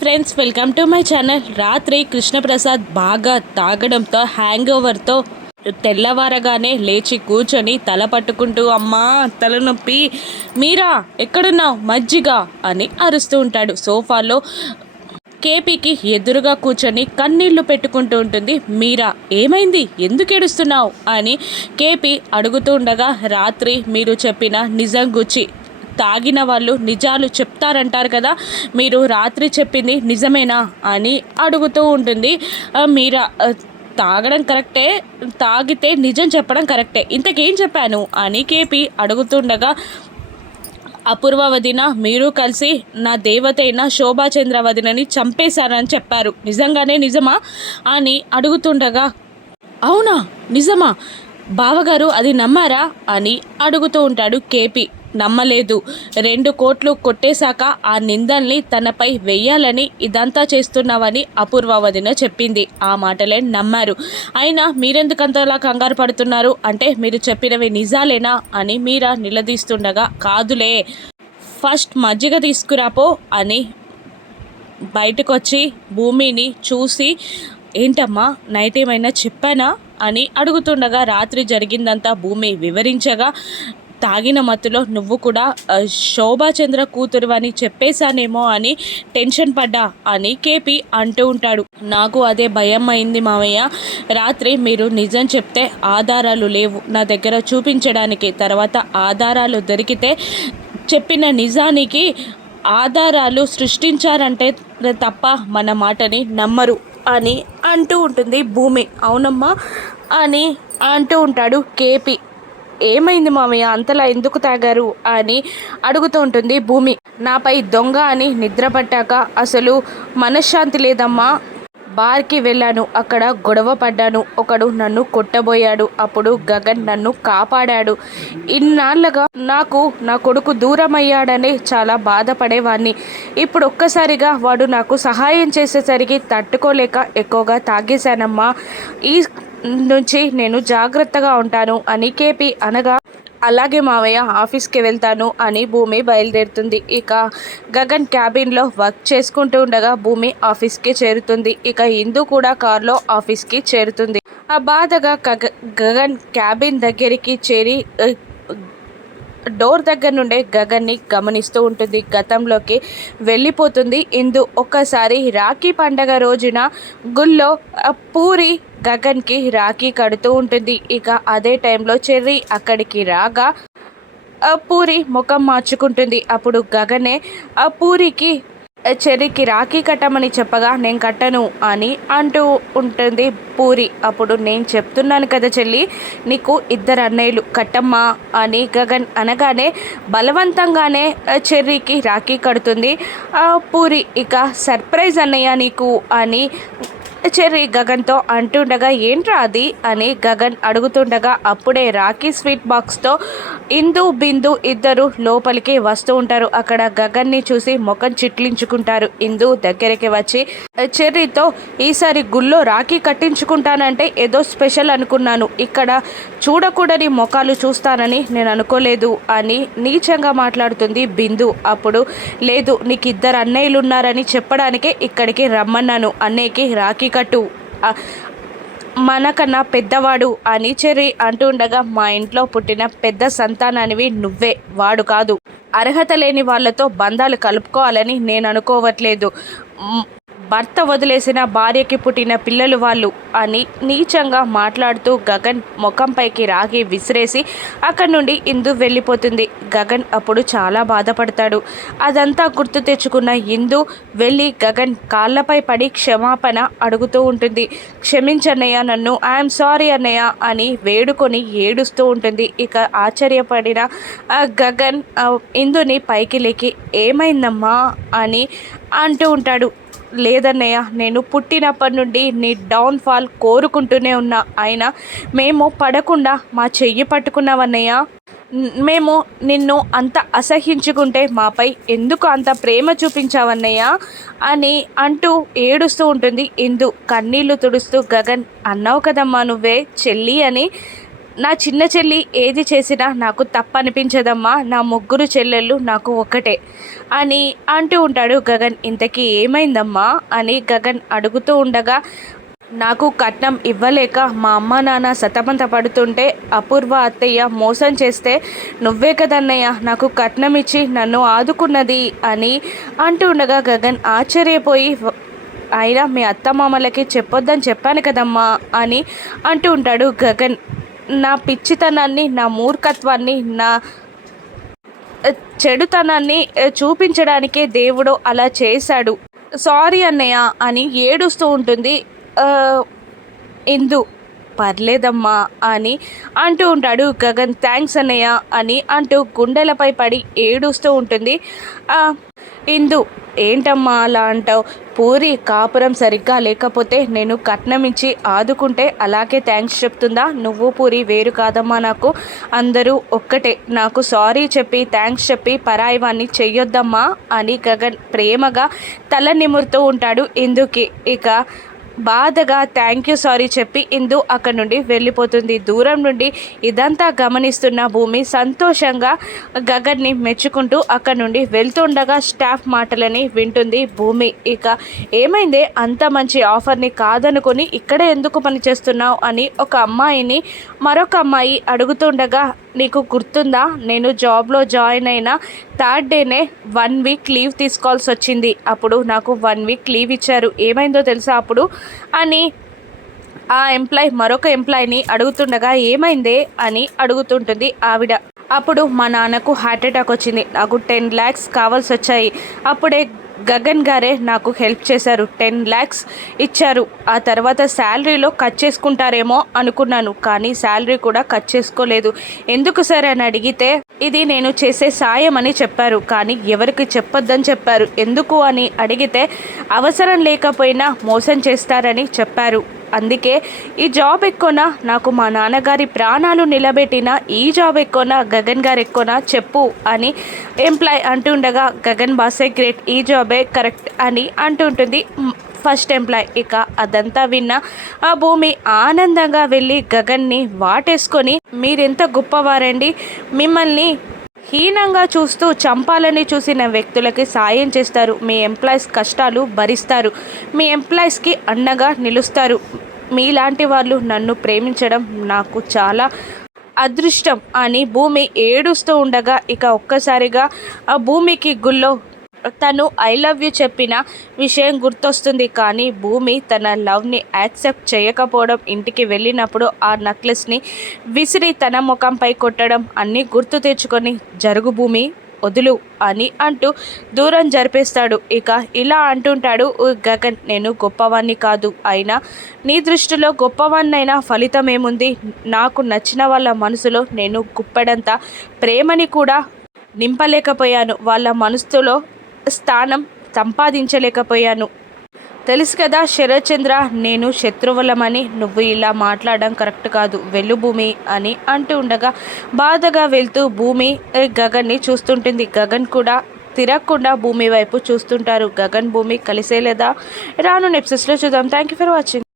Friends, welcome to my channel. రాత్రి కృష్ణప్రసాద్ బాగా తాగడంతో hang ఓవర్తో తెల్లవారగానే లేచి కూర్చొని తల పట్టుకుంటూ అమ్మా తలనొప్పి, మీరా ఎక్కడున్నావు మజ్జిగ అని అరుస్తూ ఉంటాడు. సోఫాలో కేపీకి ఎదురుగా కూర్చొని కన్నీళ్లు పెట్టుకుంటూ ఉంటుంది మీరా. ఏమైంది, ఎందుకు ఏడుస్తున్నావు అని కేపీ అడుగుతూ ఉండగా, రాత్రి మీరు చెప్పిన నిజం గుచ్చి తాగిన వాళ్ళు నిజాలు చెప్తారంటారు కదా, మీరు రాత్రి చెప్పింది నిజమేనా అని అడుగుతూ ఉంటుంది. మీరా తాగడం కరెక్టే, తాగితే నిజం చెప్పడం కరెక్టే, ఇంతకేం చెప్పాను అని కేపీ అడుగుతుండగా, అపూర్వ వదిన మీరు కలిసి నా దేవత అయిన శోభాచంద్ర వదినని చంపేశారని చెప్పారు, నిజంగానే నిజమా అని అడుగుతుండగా, అవునా నిజమా బావగారు అది నమ్మారా అని అడుగుతూ ఉంటాడు కేపీ. నమ్మలేదు, 2 కోట్లు కొట్టేశాక ఆ నిందల్ని తనపై వెయ్యాలని ఇదంతా చేస్తున్నావని అపూర్వ వదిన చెప్పింది. ఆ మాటలే నమ్మారు. అయినా మీరెందుకంతలా కంగారు పడుతున్నారు అంటే మీరు చెప్పినవి నిజాలేనా అని మీరా నిలదీస్తుండగా, కాదులే ఫస్ట్ మజ్జిగ తీసుకురాపో అని బయటకు వచ్చి భూమిని చూసి, ఏంటమ్మా నైట్ ఏమైనా చెప్పానా అని అడుగుతుండగా, రాత్రి జరిగిందంతా భూమి వివరించగా, తాగిన మత్తులో నువ్వు కూడా శోభాచంద్ర కూతురు అని చెప్పేశానేమో అని టెన్షన్ పడ్డా అని కేపీ అంటూ ఉంటాడు. నాకు అదే భయం అయింది మావయ్య. రాత్రి మీరు నిజం చెప్తే ఆధారాలు లేవు నా దగ్గర చూపించడానికి, తర్వాత ఆధారాలు దొరికితే చెప్పిన నిజానికి ఆధారాలు సృష్టించారంటే తప్ప మన మాటని నమ్మరు అని అంటూ ఉంటుంది భూమి. అవునమ్మా అని అంటూ ఉంటాడు కేపీ. ఏమైంది మామయ్య అంతలా ఎందుకు తాగారు అని అడుగుతూ ఉంటుంది భూమి. నాపై దొంగ అని నిద్ర పట్టాక అసలు మనశ్శాంతి లేదమ్మా. బార్కి వెళ్ళాను, అక్కడ గొడవ పడ్డాను, ఒకడు నన్ను కొట్టబోయాడు, అప్పుడు గగన్ నన్ను కాపాడాడు. ఇన్నాళ్ళగా నాకు నా కొడుకు దూరం అయ్యాడని చాలా బాధపడేవాడిని. ఇప్పుడు ఒక్కసారిగా వాడు నాకు సహాయం చేసేసరికి తట్టుకోలేక ఎక్కువగా తాగేశానమ్మా. ఈ నుంచి నేను జాగ్రత్తగా ఉంటాను అని కేపీ అనగా, అలాగే మావయ్య ఆఫీస్కి వెళ్తాను అని భూమి బయలుదేరుతుంది. ఇక గగన్ క్యాబిన్లో వర్క్ చేసుకుంటూ ఉండగా భూమి ఆఫీస్కి చేరుతుంది. ఇక ఇందు కూడా కార్లో ఆఫీస్కి చేరుతుంది. ఆ బాధగా గగన్ క్యాబిన్ దగ్గరికి చేరి డోర్ దగ్గర నుండే గగన్ని గమనిస్తూ ఉంటుంది. గతంలోకి వెళ్ళిపోతుంది ఇందు. ఒక్కసారి రాఖీ పండగ రోజున గుళ్ళో పూరి గగన్కి రాఖీ కడుతూ ఉంటుంది. ఇక అదే టైంలో చెర్రీ అక్కడికి రాగా పూరి ముఖం మార్చుకుంటుంది. అప్పుడు గగనే పూరికి చెర్రీకి రాఖీ కట్టమని చెప్పగా, నేను కట్టను అని అంటూ ఉంటుంది పూరి. అప్పుడు నేను చెప్తున్నాను కదా చెల్లి, నీకు 2 అన్నయ్యలు కట్టమ్మా అని గగన్ అనగానే బలవంతంగానే చెర్రీకి రాఖీ కడుతుంది పూరి. ఇక సర్ప్రైజ్ అన్నయ్య నీకు అని చెర్రీ గగన్తో అంటుండగా, ఏంట్రా అది అని గగన్ అడుగుతుండగా, అప్పుడే రాఖీ స్వీట్ బాక్స్తో ఇందు బిందు ఇద్దరు లోపలికి వస్తూ ఉంటారు. అక్కడ గగన్ని చూసి ముఖం చిట్లించుకుంటారు. ఇందు దగ్గరికి వచ్చి చెర్రీతో, ఈసారి గుళ్ళో రాఖీ కట్టించుకుంటానంటే ఏదో స్పెషల్ అనుకున్నాను, ఇక్కడ చూడకూడని ముఖాలు చూస్తానని నేను అనుకోలేదు అని నీచంగా మాట్లాడుతుంది బిందు. అప్పుడు లేదు, నీకు 2 అన్నయ్యలు ఉన్నారని చెప్పడానికే ఇక్కడికి రమ్మన్నాను, అన్నయ్యకి రాఖీ కట్టు, మనకన్నా పెద్దవాడు అని చెర్రీ అంటుండగా, మా ఇంట్లో పుట్టిన పెద్ద సంతానానివి నువ్వే, వాడు కాదు. అర్హత లేని వాళ్ళతో బంధాలు కలుపుకోవాలని నేను అనుకోవట్లేదు. భర్త వదిలేసిన భార్యకి పుట్టిన పిల్లలు వాళ్ళు అని నీచంగా మాట్లాడుతూ గగన్ ముఖంపైకి రాగి విసిరేసి అక్కడి నుండి ఇందు వెళ్ళిపోతుంది. గగన్ అప్పుడు చాలా బాధపడతాడు. అదంతా గుర్తు తెచ్చుకున్న ఇందు వెళ్ళి గగన్ కాళ్ళపై పడి క్షమాపణ అడుగుతూ ఉంటుంది. క్షమించన్నయ్య, నన్ను ఐఎమ్ సారీ అన్నయ్య అని వేడుకొని ఏడుస్తూ ఉంటుంది. ఇక ఆశ్చర్యపడిన గగన్ ఇందుని పైకి లేకి, ఏమైందమ్మా అని అంటూ ఉంటాడు. లేదన్నయ్య, నేను పుట్టినప్పటి నుండి నీ డౌన్ఫాల్ కోరుకుంటూనే ఉన్నా, అయినా మేము పడకుండా మా చెయ్యి పట్టుకున్నావన్నయ్య. మేము నిన్ను అంత అసహించుకుంటే మాపై ఎందుకు అంత ప్రేమ చూపించావన్నయ్య అని అంటూ ఏడుస్తూ ఉంటుంది ఇందు కన్నీళ్లు తుడుస్తూ. గగన్, అన్నావు కదమ్మా నువ్వే చెల్లి అని, నా చిన్న చెల్లి ఏది చేసినా నాకు తప్పనిపించదమ్మా, నా ముగ్గురు చెల్లెళ్ళు నాకు ఒక్కటే అని అంటూ ఉంటాడు గగన్. ఇంతకీ ఏమైందమ్మా అని గగన్ అడుగుతూ ఉండగా, నాకు కట్నం ఇవ్వలేక మా అమ్మ నాన్న సతమత పడుతుంటే అపూర్వ అత్తయ్య మోసం చేస్తే నువ్వే కదన్నయ్య నాకు కట్నం ఇచ్చి నన్ను ఆదుకున్నది అని అంటూ ఉండగా గగన్ ఆశ్చర్యపోయి, అయినా మీ అత్తమామలకి చెప్పొద్దని చెప్పాను కదమ్మా అని అంటూ ఉంటాడు గగన్. నా పిచ్చితనాన్ని, నా మూర్ఖత్వాన్ని, నా చెడుతనాన్ని చూపించడానికే దేవుడు అలా చేశాడు, సారీ అన్నయ్య అని ఏడుస్తూ ఉంటుంది ఇందు. పర్లేదమ్మా అని అంటూ ఉంటాడు గగన్. థ్యాంక్స్ అన్నయ్య అని అంటూ గుండెలపై పడి ఏడుస్తూ ఉంటుంది ఇందు. ఏంటమ్మా అలా అంటావు? పూరి కాపురం సరిగ్గా లేకపోతే నేను కట్నం ఇచ్చి ఆదుకుంటే అలాగే థ్యాంక్స్ చెప్తుందా? నువ్వు పూరి వేరు కాదమ్మా, నాకు అందరూ ఒక్కటే. నాకు సారీ చెప్పి థ్యాంక్స్ చెప్పి పరాయివాన్ని చెయ్యొద్దమ్మా అని గగన్ ప్రేమగా తల నిమురుతూ ఉంటాడు ఇందుకి. ఇక బాధగా థ్యాంక్ యూ సారీ చెప్పి ఇందు అక్కడి నుండి వెళ్ళిపోతుంది. దూరం నుండి ఇదంతా గమనిస్తున్న భూమి సంతోషంగా గగన్ని మెచ్చుకుంటూ అక్కడి నుండి వెళ్తుండగా స్టాఫ్ మాటలని వింటుంది భూమి. ఇక ఏమైందే, అంత మంచి ఆఫర్ని కాదనుకొని ఇక్కడే ఎందుకు పనిచేస్తున్నావు అని ఒక అమ్మాయిని మరొక అమ్మాయి అడుగుతుండగా, నీకు గుర్తుందా, నేను జాబ్లో జాయిన్ అయిన థర్డ్ డేనే 1 వీక్ లీవ్ తీసుకోవాల్సి వచ్చింది. అప్పుడు నాకు 1 వీక్ లీవ్ ఇచ్చారు. ఏమైందో తెలుసా అప్పుడు అని ఆ ఎంప్లాయ్ మరొక ఎంప్లాయ్ని అడుగుతుండగా, ఏమైందే అని అడుగుతుంటుంది ఆవిడ. అప్పుడు మా నాన్నకు హార్ట్ అటాక్ వచ్చింది, నాకు 10 lakhs కావాల్సి వచ్చాయి. అప్పుడే గగన్ గారే నాకు హెల్ప్ చేశారు, 10 lakhs ఇచ్చారు. ఆ తర్వాత శాలరీలో కట్ చేసుకుంటారేమో అనుకున్నాను, కానీ శాలరీ కూడా కట్ చేసుకోలేదు. ఎందుకు సార్ అని అడిగితే, ఇది నేను చేసే సాయం అని చెప్పారు, కానీ ఎవరికి చెప్పొద్దని చెప్పారు. ఎందుకు అని అడిగితే, అవసరం లేకపోయినా మోసం చేస్తారని చెప్పారు. అందుకే ఈ జాబ్ ఎక్కువనా, నాకు మా నాన్నగారి ప్రాణాలు నిలబెట్టిన ఈ జాబ్ ఎక్కువనా, గగన్ గారు ఎక్కువనా చెప్పు అని ఎంప్లాయ్ అంటుండగా, గగన్ బాసే గ్రేట్, ఈ జాబే కరెక్ట్ అని అంటుంటుంది ఫస్ట్ ఎంప్లాయ్. ఇక అదంతా విన్న ఆ భూమి ఆనందంగా వెళ్ళి గగన్ని వాటేసుకొని, మీరెంత గొప్పవారండి, మిమ్మల్ని హీనంగా చూస్తూ చంపాలని చూసిన వ్యక్తులకి సాయం చేస్తారు, మీ ఎంప్లాయీస్ కష్టాలు భరిస్తారు, మీ ఎంప్లాయీస్కి అండగా నిలుస్తారు. మీలాంటి వాళ్ళు నన్ను ప్రేమించడం నాకు చాలా అదృష్టం అని భూమి ఏడుస్తూ ఉండగా, ఇక ఒక్కసారిగా ఆ భూమికి గుళ్ళో తను ఐ లవ్ యూ చెప్పిన విషయం గుర్తొస్తుంది. కానీ భూమి తన లవ్ని యాక్సెప్ట్ చేయకపోవడం, ఇంటికి వెళ్ళినప్పుడు ఆ నెక్లెస్ని విసిరి తన ముఖంపై కొట్టడం అన్నీ గుర్తు తెచ్చుకొని, జరుగు భూమి వదులు అని అంటూ దూరం జరిపేస్తాడు. ఇక ఇలా అంటుంటాడు గగన్, నేను గొప్పవాణ్ణి కాదు, అయినా నీ దృష్టిలో గొప్పవాణ్ణైనా ఫలితం ఏముంది? నాకు నచ్చిన వాళ్ళ మనసులో నేను గుప్పెడంత ప్రేమని కూడా నింపలేకపోయాను, వాళ్ళ మనసులో స్థానం సంపాదించలేకపోయాను. తెలుసు కదా శరత్చంద్ర, నేను శత్రువులమని. నువ్వు ఇలా మాట్లాడడం కరెక్ట్ కాదు, వెళ్ళు భూమి అని అంటూ ఉండగా బాధగా వెళ్తూ భూమి గగన్ని చూస్తుంటుంది. గగన్ కూడా తిరగకుండా భూమి వైపు చూస్తుంటారు. గగన్ భూమి కలిసేలేదా రాను ఎపిసోడ్స్లో చూద్దాం. Thank you for watching.